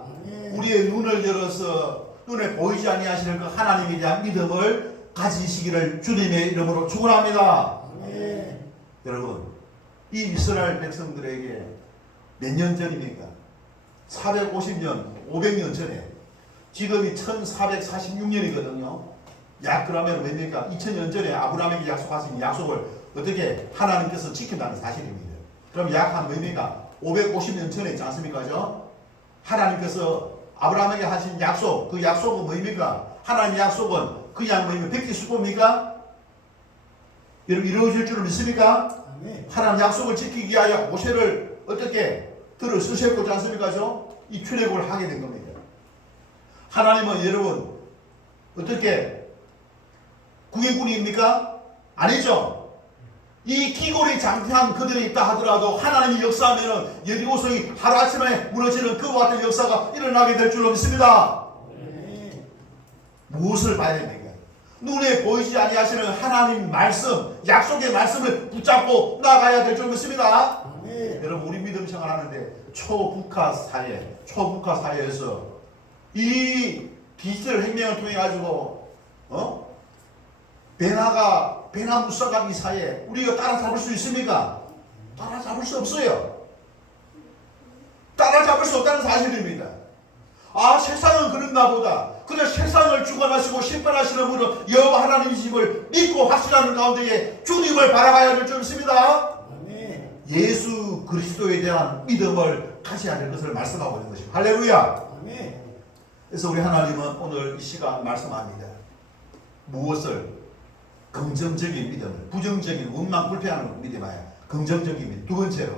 우리의 눈을 열어서 눈에 보이지 아니하시는 그 하나님에 대한 믿음을 가지시기를 주님의 이름으로 축원합니다. 여러분, 이 이스라엘 백성들에게 몇 년 전입니까? 450년, 500년 전에 지금이 1446년이거든요. 약 그러면 뭡니까? 2000년 전에 아브라함에게 약속하신 약속을 어떻게 하나님께서 지킨다는 사실입니다. 그럼 약 한 뭡니까? 550년 전에 있지 않습니까? 하나님께서 아브라함에게 하신 약속, 그 약속은 뭡니까? 하나님의 약속은 그냥 뭡니까? 백지수고입니까? 여러분 이루어질 줄을 믿습니까? 하나님 약속을 지키기 위하여 모세를 어떻게 들어 쓰셨지 않습니까? 이 출애굽을 하게 된 겁니다. 하나님은 여러분 어떻게 국인군입니까? 아니죠. 이 기골이 장태한 그들이 있다 하더라도 하나님이 역사하면 여리고성이 하루아침에 무너지는 그와 같은 역사가 일어나게 될 줄로 믿습니다. 무엇을 봐야 됩니까? 눈에 보이지 아니하시는 하나님 말씀, 약속의 말씀을 붙잡고 나가야 될 줄 믿습니다. 여러분, 우리 믿음 생활하는데 초북한 사회에서 이 디지털 혁명을 통해 가지고 배나무쌍감 이 사회에 우리가 따라잡을 수 있습니까? 따라잡을 수 없어요. 따라잡을 수 없다는 사실입니다. 아, 세상은 그런가 보다. 그냥 세상을 주관하시고 심판하시는 분은 여호와 하나님이심을 믿고 확신하는 가운데에 주님을 바라봐야 될 줄 믿습니다. 예수 그리스도에 대한 믿음을 가져야 될 것을 말씀하고 있는 것입니다. 할렐루야. 그래서 우리 하나님은 오늘 이 시간 말씀합니다. 무엇을? 긍정적인 믿음을, 부정적인 원망 불평하는 믿음이 아니라 긍정적인 믿음. 두 번째로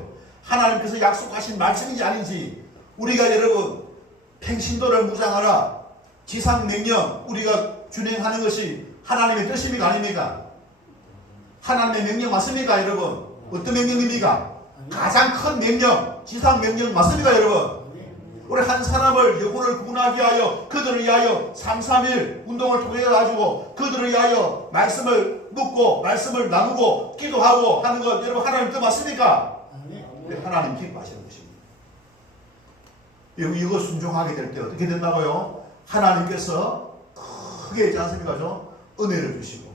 하나님께서 약속하신 말씀인지 아닌지 우리가 여러분 평신도를 무장하라 지상명령 우리가 준행하는 것이 하나님의 뜻입니까 아닙니까? 하나님의 명령 맞습니까 여러분? 어떤 명령입니까? 가장 큰 명령, 지상명령 맞습니까 여러분? 우리 한 사람을 영혼을 구원하기 위하여 그들을 위하여 3.3.1 운동을 통해 가지고 그들을 위하여 말씀을 묻고 말씀을 나누고 기도하고 하는 것 여러분 하나님 뜻 맞습니까? 하나님 기뻐하시는 것입니다. 이거 순종하게 될 때 어떻게 된다고요? 하나님께서 크게 있지 않습니까? 은혜를 주시고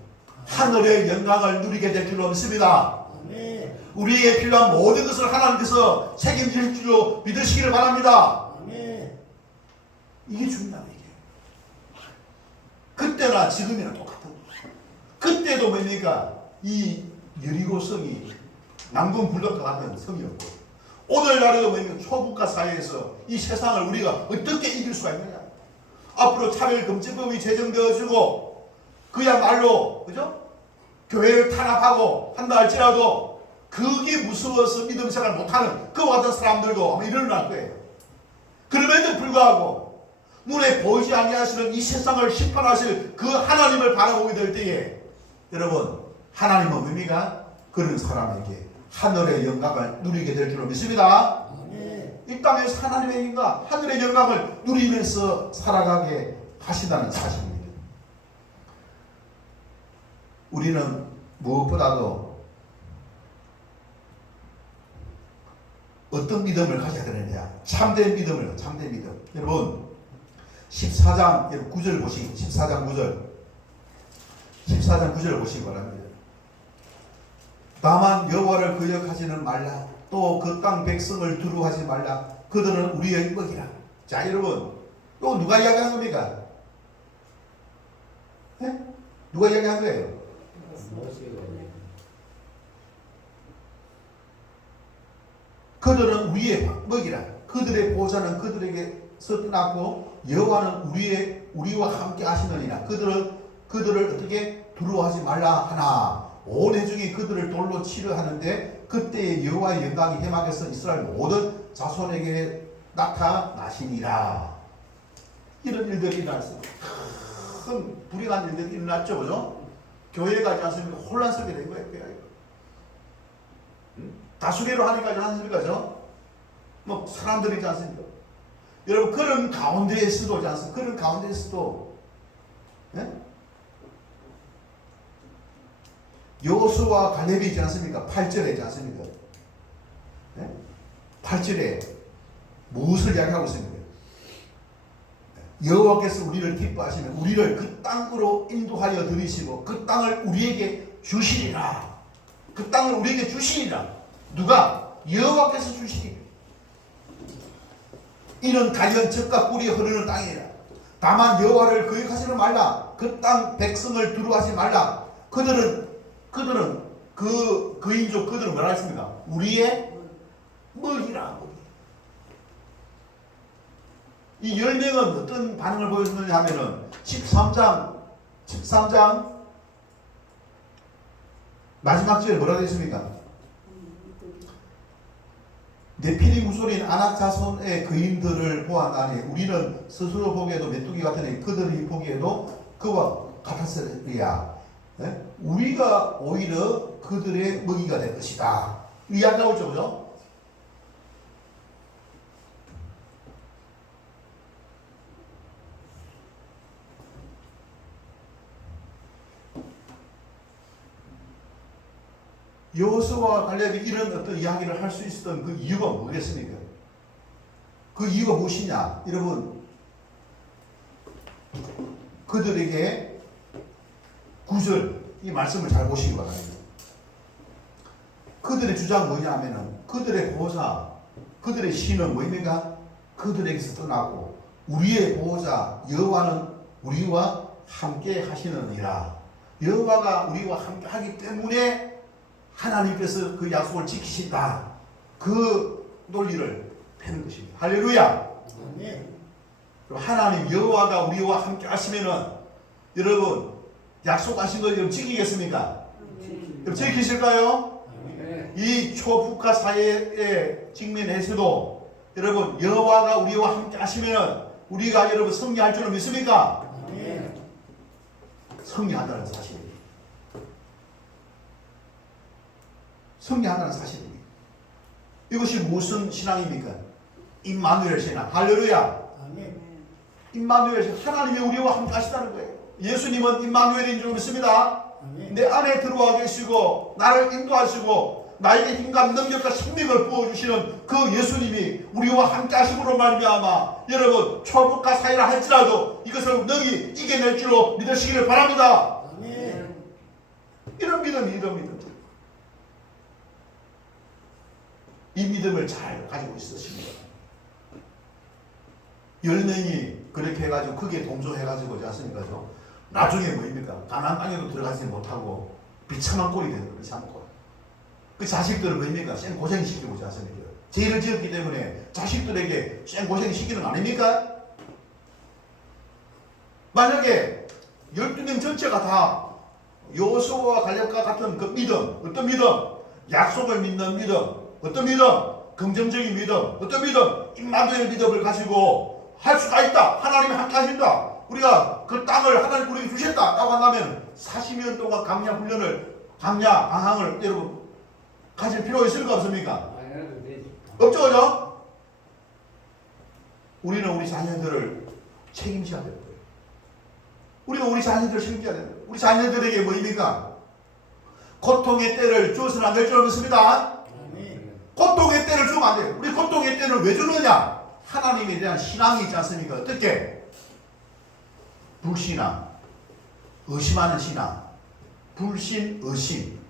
하늘의 영광을 누리게 될 줄로 믿습니다. 우리에게 필요한 모든 것을 하나님께서 책임질 줄로 믿으시기를 바랍니다. 이게 중요합니다. 이게. 그때나 지금이나 똑같은 거예요. 그때도 뭡니까? 이 여리고성이 남궁불덕과 같은 성이었고 오늘날에도 뭡니까? 초국가 사회에서 이 세상을 우리가 어떻게 이길 수가 있느냐? 앞으로 차별금지법이 제정되어지고 그야말로 그죠? 교회를 탄압하고 한다 할지라도 그게 무서워서 믿음 생활 못하는 그와 같은 사람들도 아마 일어날 거예요. 그럼에도 불구하고 눈에 보이지 아니하시는 이 세상을 심판하실 그 하나님을 바라보게 될 때에 여러분 하나님은 뭡니까? 그런 사람에게 하늘의 영광을 누리게 될 줄로 믿습니다. 이 땅에서 하나님의 영광, 하늘의 영광을 누리면서 살아가게 하신다는 사실입니다. 우리는 무엇보다도 어떤 믿음을 가져야 되느냐? 참된 믿음을, 참된 믿음. 여러분 14장 9절 보시기 14장 9절 보시기 바랍니다. 다만 여호와를 거역하지는 말라. 또 그 땅 백성을 두려워하지 말라. 그들은 우리의 먹이라. 자 여러분 또 누가 이야기한 겁니까? 네? 누가 이야기한 거예요? 그들은 우리의 먹이라. 그들의 보좌는 그들에게서 떠났고 여호와는 우리와 함께 하시느니라. 그들을 어떻게 두려워하지 말라 하나. 온 회중이 그들을 돌로 치려 하는데 그때에 여호와의 영광이 해막에서 이스라엘 모든 자손에게 나타나시니라. 이런 일들이 일어났습니다. 큰 불행한 일들이 일어났죠, 그죠? 교회가 있지 않습니까? 혼란스럽게 된 거예요, 교회가. 다수계로 하니까 있지 않습니까? 뭐 사람들이 있지 않습니까? 여러분 그런 가운데에서도 있지 않습니까? 그런 가운데에서도 여호수아와 갈렙이 있지 않습니까? 8절에 있지 않습니까? 8절에 무엇을 이야기하고 있습니까? 여호와께서 우리를 기뻐하시면 우리를 그 땅으로 인도하여 들이시고 그 땅을 우리에게 주시리라. 그 땅을 우리에게 주시리라. 누가? 여호와께서 주시리라. 이는 가련 젖과 꿀이 흐르는 땅이라. 다만 여호와를 거역하지는 말라. 그 땅 백성을 두려워하지 말라. 그들은 그 인족 그들은 뭐라 했습니까? 우리의 먹이라. 이 10명은 어떤 반응을 보였느냐 하면은 13장 마지막 절에 뭐라고 되어 있습니까? 네피림 후손인 아낙 자손의 거인들을 보았나니 우리는 스스로 보기에도 메뚜기 같으니 그들이 보기에도 그와 같았으리야. 예? 우리가 오히려 그들의 먹이가 될 것이다. 이해가 나오죠, 그죠? 여호수아와 갈렙이 이런 어떤 이야기를 할 수 있었던 그 이유가 뭐겠습니까? 그 이유가 무엇이냐? 여러분, 그들에게 9절 이 말씀을 잘 보시기 바랍니다. 그들의 주장은 뭐냐 하면은 그들의 보호자, 그들의 신은 뭐입니까? 그들에게서 떠나고 우리의 보호자 여호와는 우리와 함께 하시느니라. 여호와가 우리와 함께 하기 때문에 하나님께서 그 약속을 지키신다. 그 논리를 펴는 것입니다. 할렐루야. 아멘. 하나님 여호와가 우리와 함께 하시면은 여러분 약속하신 거 여러분 지키겠습니까? 여러분 지키실까요? 이 초북한 사회에 직면해서도 여러분 여호와가 우리와 함께 하시면은 우리가 여러분 승리할 줄은 믿습니까? 승리한다는 사실입니다. 승리한다는 사실입니다. 이것이 무슨 신앙입니까? 임마누엘 신앙. 할렐루야. 아멘. 임마누엘 신앙. 하나님이 우리와 함께 하시다는 거예요. 예수님은 임마누엘인 줄 믿습니다. 아멘. 내 안에 들어와 계시고 나를 인도하시고 나에게 힘과 능력과 생명을 부어주시는 그 예수님이 우리와 함께 하심으로 말미암아 여러분 초북과 사이라 할지라도 이것을 너희 이겨낼 줄로 믿으시기를 바랍니다. 아멘. 이런 믿음이 이런 믿음. 이 믿음을 잘 가지고 있으십니다. 10명이 그렇게 해가지고 크게 동조해가지고 오지 않습니까? 나중에 뭐입니까? 가나안 땅에도 들어가지 못하고 비참한 꼴이 되는 거예요. 비참한 꼴. 그 자식들은 뭐입니까? 생 고생시키고 오지 않습니까? 죄를 지었기 때문에 자식들에게 생 고생시키는 거 아닙니까? 만약에 12명 전체가 다 여호수아와 갈렙과 같은 그 믿음, 어떤 믿음? 약속을 믿는 믿음, 어떤 믿음? 긍정적인 믿음, 어떤 믿음? 임마누엘 믿음을 가지고 할 수가 있다. 하나님이 함께 하신다. 우리가 그 땅을 하나님 우리에게 주셨다. 라고 한다면 40년 동안 강야 훈련을, 강야 방황을 여러분 가질 필요가 있을까 없습니까? 없죠, 그죠? 우리는 우리 자녀들을 책임져야 되는 거예요. 우리가 우리 자녀들을 책임져야 되는 거예요. 우리 자녀들에게 뭐입니까? 고통의 때를 주어서는 안 될 줄 믿습니다. 고통의 때를 주면 안 돼요. 우리 고통의 때를 왜 주느냐? 하나님에 대한 신앙이 있지 않습니까? 어떻게? 불신앙, 의심하는 신앙, 불신, 의심.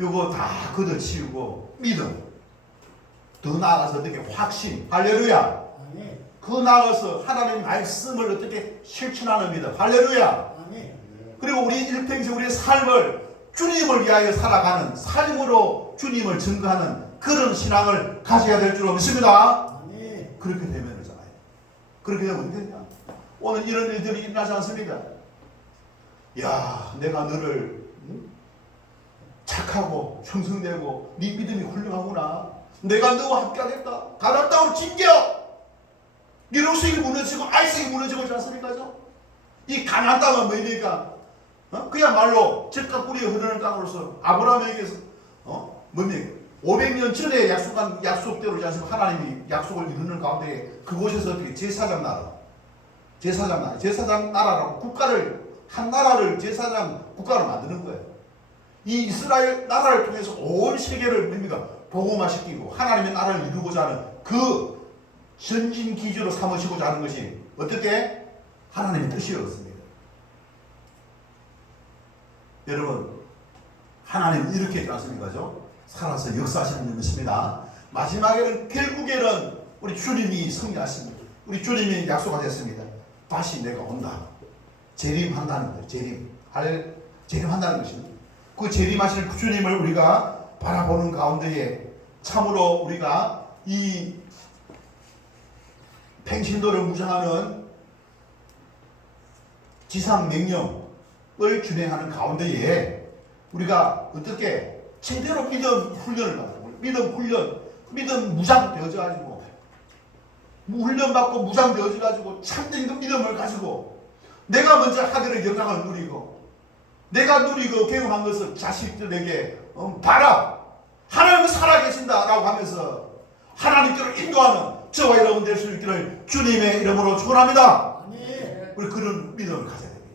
요거 다 걷어치우고 믿음. 더 나아가서 어떻게? 확신. 할렐루야. 아멘. 그 나아가서 하나님의 말씀을 어떻게 실천하는 믿음. 할렐루야. 아멘. 그리고 우리 일평생 우리의 삶을 주님을 위하여 살아가는 삶으로 주님을 증거하는 그런 신앙을 가져야 될 줄로 믿습니다. 아멘. 그렇게 되면 되잖아요. 그렇게 되면 어떻게 되냐? 오늘 이런 일들이 일어나지 않습니까? 야, 내가 너를 착하고 형성되고 네 믿음이 훌륭하구나. 내가 너와 함께 하겠다. 가나안 땅으로 진겨. 네 록색이 무너지고 아이색이 무너지고 있지 않습니까? 이 가나안 땅은 뭐입니까? 그야말로 젖과 꿀이 흐르는 땅으로서 아브라함에게서 뭡니까? 500년 전에 약속한 약속대로 하나님이 약속을 이루는 가운데 그곳에서 어떻게 제사장 나라라고 국가를 한 나라를 제사장 국가로 만드는 거예요. 이 이스라엘 나라를 통해서 온 세계를 뭡니까? 복음화시키고 하나님의 나라를 이루고자 하는 그 전진 기조로 삼으시고자 하는 것이 어떻게? 하나님의 뜻이었습니다. 여러분, 하나님은 이렇게 했지 않습니까? 살아서 역사하시는 분이 있습니다. 마지막에는 결국에는 우리 주님이 승리하십니다. 우리 주님이 약속하셨습니다. 다시 내가 온다. 재림한다는 거예요. 재림한다는 것입니다. 그 재림하시는 그 주님을 우리가 바라보는 가운데에 참으로 우리가 이 팽신도를 무장하는 지상 명령을 준행하는 가운데에 우리가 어떻게 제대로 믿음 훈련을 받고 믿음 무장 되어져 가지고 훈련 받고 무장 되어져 가지고 참된 그 믿음을 가지고 내가 먼저 하늘의 영광을 누리고 내가 누리고 경험한 것을 자식들에게 봐라. 하나님은 살아계신다라고 하면서 하나님께로 인도하는 저와 여러분 될 수 있기를 주님의 이름으로 축원합니다. 우리 그런 믿음을 가져야 됩니다.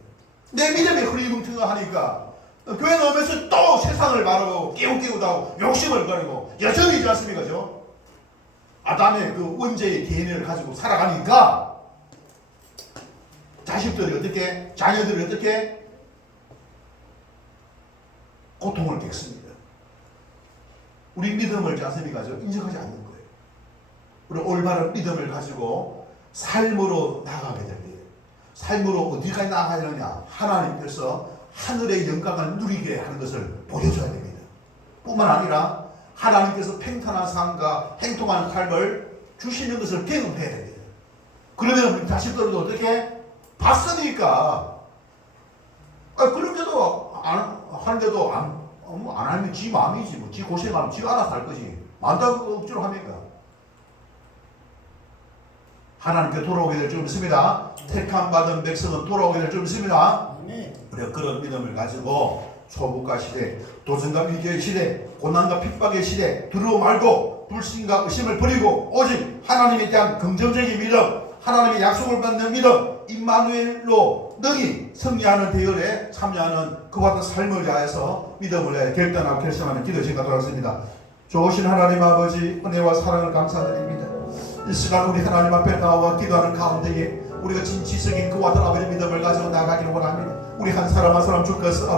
내 믿음이 흐리뭉텅하니까 교회 나오면서 또 세상을 바라보고 깨우깨우도 하고 욕심을 버리고 여전히 있지 않습니까? 아담의 그 원죄의 DNA를 가지고 살아가니까 자식들이 어떻게, 자녀들이 어떻게 고통을 겪습니다. 우리 믿음을 자신이가 인정하지 않는 거예요. 우리 올바른 믿음을 가지고 삶으로 나아가게 됩니다. 삶으로 어디까지 나아가야 되느냐? 하나님께서 하늘의 영광을 누리게 하는 것을 보여줘야 됩니다. 뿐만 아니라 하나님께서 평탄한 삶과 행동하는 삶을 주시는 것을 경험해야 됩니다. 그러면 우리 자식들도 어떻게? 봤으니까 그런데도 안 하는데도 안 하면 지 마음이지 뭐. 지 고생하면 지 알아서 할 거지. 만다고 억지로 합니까? 하나님께 돌아오게 될 줄 믿습니다. 택함 받은 백성은 돌아오게 될 줄 믿습니다. 우리가 그런 믿음을 가지고 초국가 시대, 도전과 위기의 시대, 고난과 핍박의 시대 두려워 말고 불신과 의심을 버리고 오직 하나님에 대한 긍정적인 믿음, 하나님의 약속을 받는 믿음, 임마누엘로 능히 승리하는 대열에 참여하는 그와 같은 삶을 다해서 믿음을 결단하고 결심하는 기도 시간 돌아왔습니다. 좋으신 하나님 아버지 은혜와 사랑을 감사드립니다. 이 시간 우리 하나님 앞에 나와 기도하는 가운데에 우리가 진지적인 그와 같은 아버지 믿음을 가지고 나가기를 원합니다. 우리 한 사람 한 사람 주께서